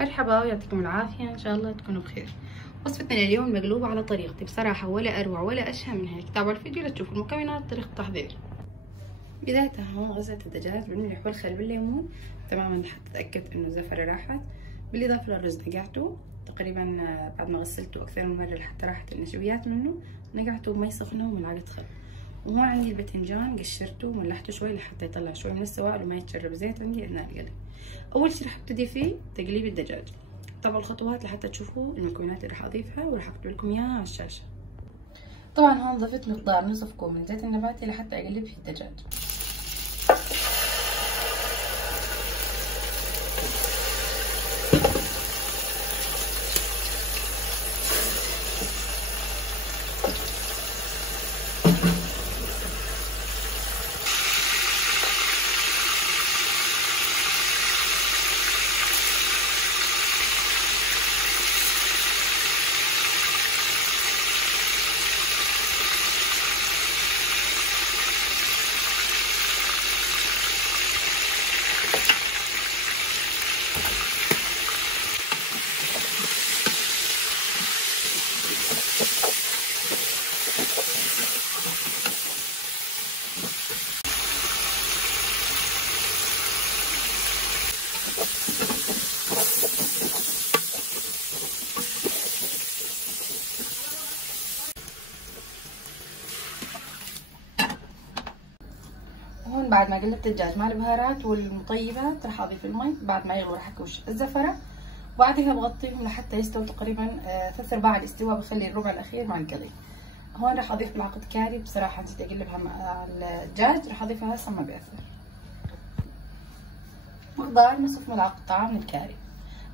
مرحبا ويعطيكم العافية، إن شاء الله تكونوا بخير. وصفتنا لليوم مقلوبة على طريقتي، بصراحة ولا أروع ولا أشهى من هيك. تابعوا الفيديو لتشوفوا المكونات وطريقة التحضير. بداية هون غسلت الدجاج بالملح والخل بالليمون تماما لحتى أتأكد إنه الزفرة راحت، بالإضافة للرز نقعته تقريبا بعد ما غسلته أكثر من مرة لحتى راحت النشويات منه، نقعته بمي سخنة وملعقة خل. وهون عندي الباذنجان قشرته وملحته شوي لحتى يطلع شوي من السوائل وما يتشرب زيت عندي اثناء القلي. اول شي رح ابتدي فيه تقليب الدجاج. طبعا الخطوات لحتى تشوفوا المكونات اللي رح اضيفها ورح اكتب لكم اياها على الشاشه. طبعا هون ضفت مقدار نصف كوب من زيت النباتي لحتى اقلب فيه الدجاج. هون بعد ما قلبت الدجاج مع البهارات والمطيبات راح اضيف المي. بعد ما يغلوا راح اكوش الزفره وبعدها بغطيهم لحتى يستووا تقريبا 3/4 الاستواء، بخلي الربع الاخير مع القلي. هون راح اضيف ملعقه كاري، بصراحه نسيت اقلبها مع الدجاج، راح اضيفها هسه ما بيأثر. مقدار نصف ملعقه طعام من الكاري.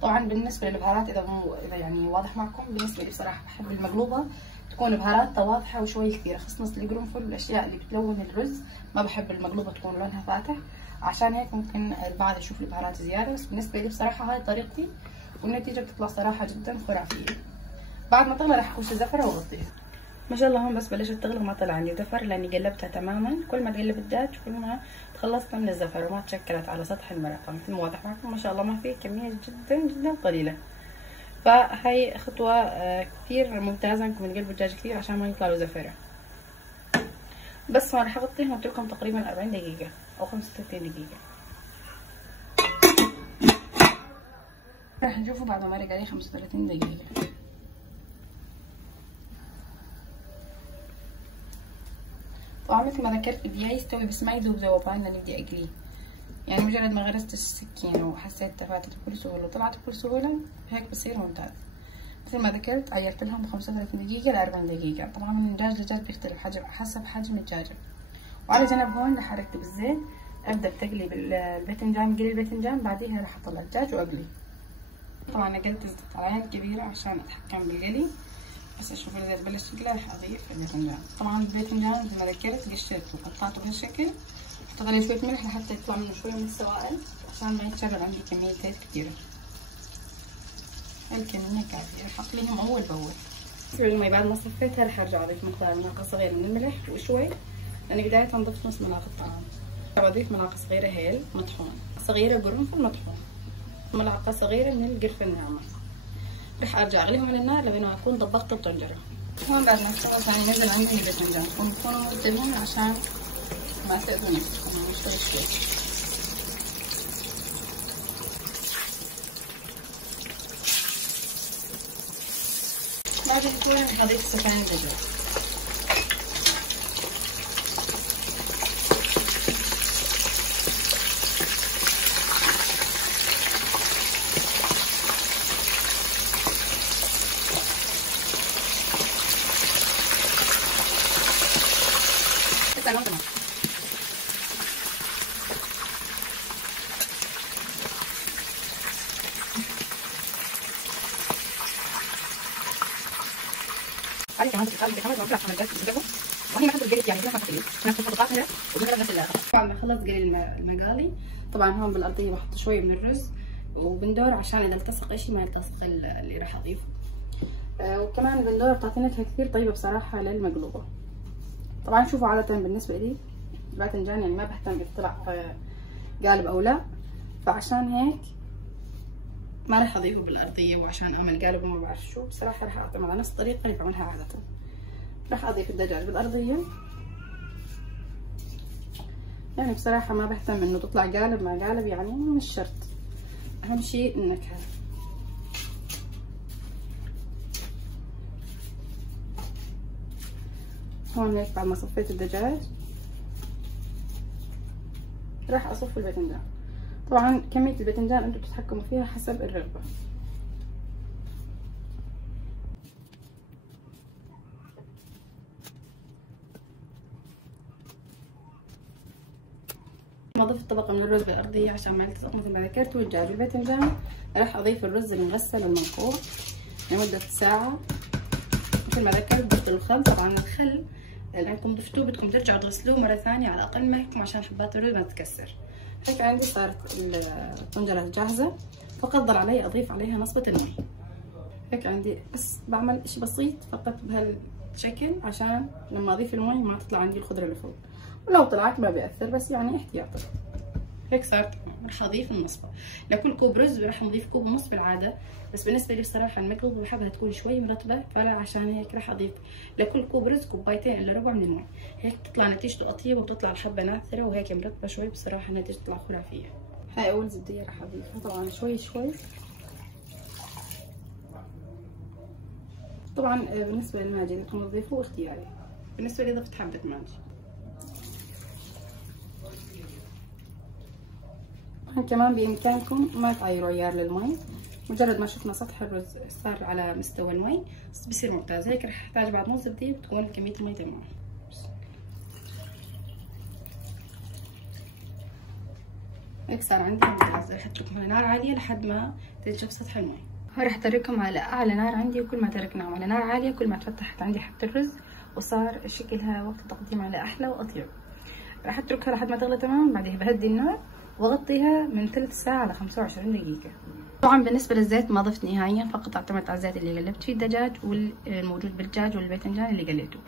طبعا بالنسبه للبهارات اذا يعني واضح معكم، بالنسبه لي بصراحه بحب المقلوبه تكون بهاراتها واضحه وشوي كثيره، خصوصا القرنفل والاشياء اللي بتلون الرز. ما بحب المقلوبه تكون لونها فاتح، عشان هيك ممكن البعض يشوف البهارات زياده، بس بالنسبه لي بصراحه هاي طريقتي والنتيجه بتطلع صراحه جدا خرافيه. بعد ما تغلى راح اكوش الزفره واغطيها. ما شاء الله هون بس بلشت تغلى وما طلع عندي زفر لاني قلبتها تماما. كل ما تقلب الدجاج كل ما تخلصت من الزفر وما تشكلت على سطح المرقه. مثل ما واضح معكم ما شاء الله ما في كميه جدا جدا قليله. فهي خطوه كثير ممتازه انكم تقلبوا الدجاج كثير عشان ما يطلع له زفره. بس هون راح اغطيهم قلت لكم تقريبا 40 دقيقه او 35 دقيقه. راح نشوفوا بعد ما مرق عليه 35 دقيقه. طبعا مثل ما ذكرت بدي اياه يستوي بس ما يذوب ذوبان لاني بدي اقليه. يعني مجرد ما غرست السكينه وحسيت فاتت بكل سهوله وطلعت بكل سهوله هيك بصير ممتاز. مثل ما ذكرت عيرت لهم 35 دقيقه ل 40 دقيقه. طبعا من دجاج لدجاج بيختلف حسب حجم الدجاجه. وعلى جنب هون رح اركب الزيت، ابدا بتقلي الباذنجان، قلي الباذنجان بعديها رح اطلع الدجاج واقلي. طبعا نقلت الزيت على عين كبيره عشان اتحكم بالقلي. بس اشوف الزيت بلش يغلي رح اضيف الباذنجان. طبعا الباذنجان مثل ما ذكرت قشرته وقطعته بهالشكل، حطيت عليه شويه ملح لحتى يطلع منه شويه من السوائل عشان ما يتشرب عندي كميه زيت كثيره. هالكميه كافيه، رح اقليهم اول باول. بالنسبه للمي بعد ما صفيتها رح ارجع اضيف مقدار ملعقه صغيره من الملح وشوي، لاني بدايه ضفت نص ملعقه طعام. بضيف ملعقه صغيره هيل مطحون، صغيره قرنفل مطحون، ملعقه صغيره من القرفه الناعمه. رح ارجع اغليهم على النار لما اكون طبقت الطنجره. هون بعد ما استوى ثاني نزل عندي الباذنجان، تكونوا منتبهين عشان ما تاذوا نفسكم شوي شوي. بعد شوي رح اضيف صفين الدجاج. هذه كمان بتخلي ما بطلع من الجلد بتجيبه وهي ما حد قلت يعني ما تقلي نفس الفضلاتها وبنقدر نفس الاخر. بعد ما خلص قلي المقالي طبعا هون بالارضيه بحط شويه من الرز وبندور عشان اذا التصق اشي ما يلتصق اللي راح اضيفه. وكمان البندوره بتعطي نكهه كثير طيبه بصراحه للمقلوبه. طبعا شوفوا عاده بالنسبه لي الباذنجان يعني ما بهتم اذا طلع قالب او لا، فعشان هيك ما راح اضيفه بالارضيه وعشان اعمل قالب وما بعرف شو، بصراحه راح اعتمد على نفس الطريقه اللي بعملها عاده. راح اضيف الدجاج بالارضيه، يعني بصراحه ما بهتم انه تطلع قالب مع قالب، يعني مش شرط، اهم شيء النكهه. هون هيك بعد ما صفيت الدجاج راح اصف الباذنجان. طبعا كميه الباذنجان انتم بتتحكموا فيها حسب الرغبه. ما ضفت طبقه من الرز بالارضيه عشان ما يلتصق مثل ما ذكرت. والدجاج والباذنجان راح اضيف الرز المغسل المنقوع لمده ساعه مثل ما ذكرت. ضفت الخل، طبعا الخل اللي عندكم ضفتوه بدكم ترجعوا تغسلوه مره ثانيه على اقل ما يكون عشان حبات الرز ما تتكسر. هيك عندي صارت الطنجره جاهزه، فقط ضل علي اضيف عليها نصبه المي. هيك عندي بس بعمل اشي بسيط فقط بهالشكل عشان لما اضيف المي ما تطلع عندي الخضره اللي فوق، ولو طلعت ما بيأثر بس يعني احتياطا. هيك صارت. راح اضيف النصبه. لكل كوب رز راح نضيف كوب ونص بالعاده، بس بالنسبه لي بصراحه المقلوبه بحبها تكون شوي مرطبه، فلا عشان هيك راح اضيف لكل كوب رز كوبايتين الا ربع من الماء. هيك تطلع نتيجته اطيب وبتطلع الحبه ناثره وهيك مرطبه شوي، بصراحه نتيجته تطلع خرافيه. هاي اول زبديه راح اضيفها طبعا شوي شوي. طبعا بالنسبه للماجي اللي بدكم تضيفوه اختياري، بالنسبه لي ضفت حبه ماجي. كمان بامكانكم ما تعيروا عيار للمي، مجرد ما شفنا سطح الرز صار على مستوى المي بصير ممتاز. هيك رح احتاج بعد نص زبديه بتكون كميه المي تمام. هيك صار عندي ممتاز. رح اتركهم على نار عاليه لحد ما تنشف سطح المي. رح اتركهم على اعلى نار عندي، وكل ما تركناهم على نار عاليه كل ما تفتحت عندي حبه الرز وصار شكلها وقت التقديم على احلى واطيب. رح اتركها لحد ما تغلي تمام، بعدها بهدي النار واغطيها من ثلث ساعه ل 25 دقيقه. طبعا بالنسبه للزيت ما ضفت نهائيا، فقط اعتمدت على الزيت اللي قلبت فيه الدجاج والموجود بالدجاج والباذنجان اللي قليته.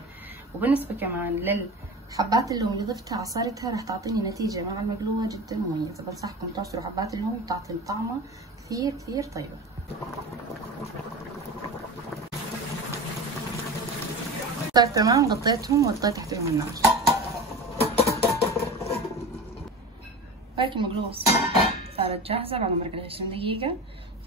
وبالنسبه كمان للحبات اللوم اللي ضفتها عصرتها راح تعطيني نتيجه مع المقلوبه جدا مميزه. بنصحكم تعصروا حبات اللوم، بتعطي طعمه كثير كثير طيبه. صار تمام، غطيتهم وغطيت تحتهم النار. هيك المقلوبه صارت جاهزه بعد ما مرقت 20 دقيقه.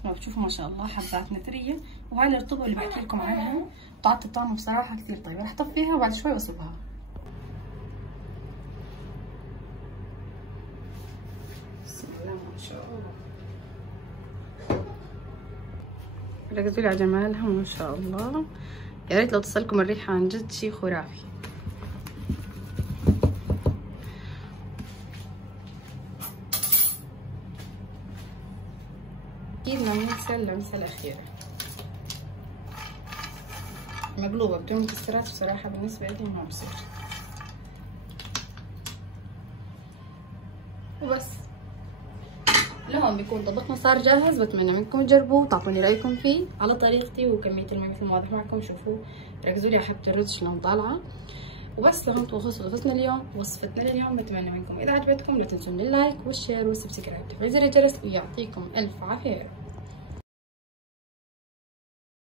ما بتشوفوا ما شاء الله حباتنا طريه، وهاي الرطوبه اللي بحكي لكم عنها بتعطي طعم بصراحه كثير طيب. رح طفيها وبعد شوي اصبها. بسم الله ما شاء الله. ركزوا لي على جمالها ما شاء الله. يا ريت لو تصلكم الريحه، عن جد شي خرافي. اكيد ما ننسى اللمسه الاخيره. مقلوبه بدون مكسرات بصراحه بالنسبه لي ما بصير. وبس لهون بيكون طبقنا صار جاهز. بتمنى منكم تجربوه وتعطوني رايكم فيه على طريقتي وكميه المي مثل ما واضح معكم. شوفوا ركزوا لي على حبه الرز شلون طالعه. وبس لهون وصفتنا لليوم. بتمنى منكم اذا عجبتكم لا تنسوا من اللايك والشير والسبسكرايب وتفعيل زر الجرس، ويعطيكم الف عافيه.